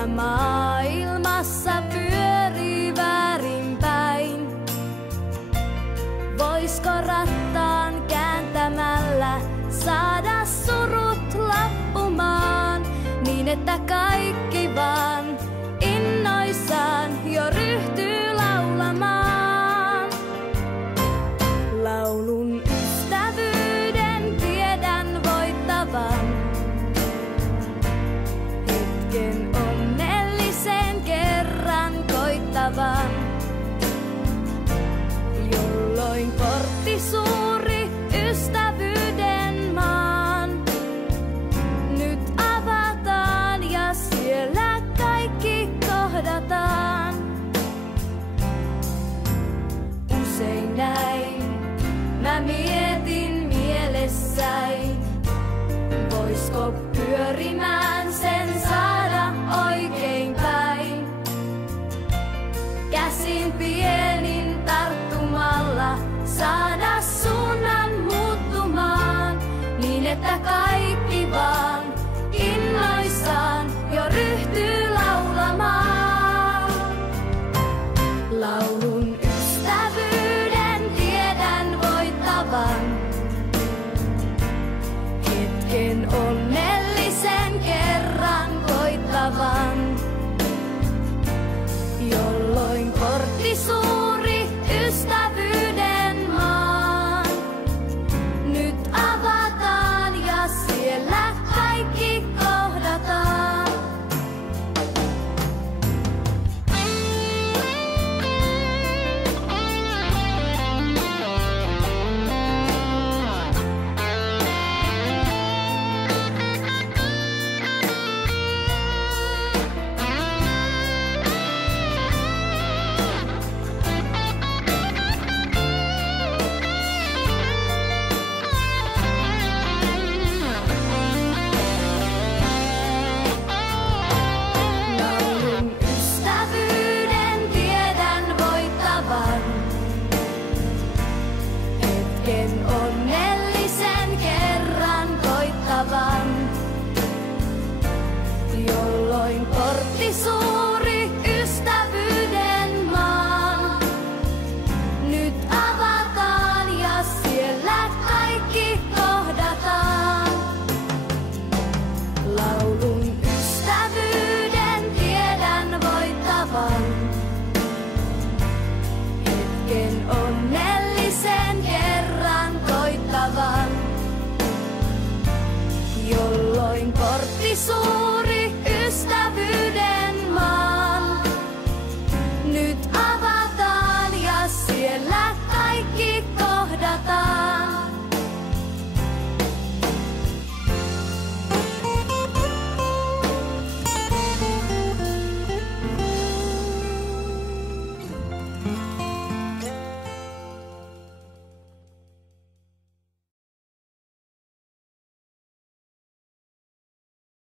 mikä maailmassa pyörii väärinpäin. Voisko rattaan kääntämällä saada surut lappumaan, niin että kaikki vaan innoissaan jo ryhtyy laulamaan. Laulun ystävyyden tiedän voittavan, hetken onnellisen kerran koittavan, jolloin portti suuri ystävyyden maan nyt avataan ja siellä kaikki kohdataan. Usein näin mä mietin mielessäin, voisko pyörimään sen saada oikein päin. Käsin pienin tarttumalla saada suunnan muuttumaan, niin että kaikki vaan innoissaan jo ryhtyy laulamaan. Laulun ystävyyden tiedän voittavan, hetken onnellisen kerran koittavan, jolloin portti suuri ystävyyden maan nyt avataan ja siellä kaikki kohdataan. Laulun ystävyyden tiedän voittavan, hetken onnellisen kerran koittavan, jolloin portti suuri ystävyyden maan nyt avataan ja siellä kaikki kohdataan. Laulun ystävyyden tiedän voittavan, hetken onnellisen kerran koittavan, jolloin portti suuri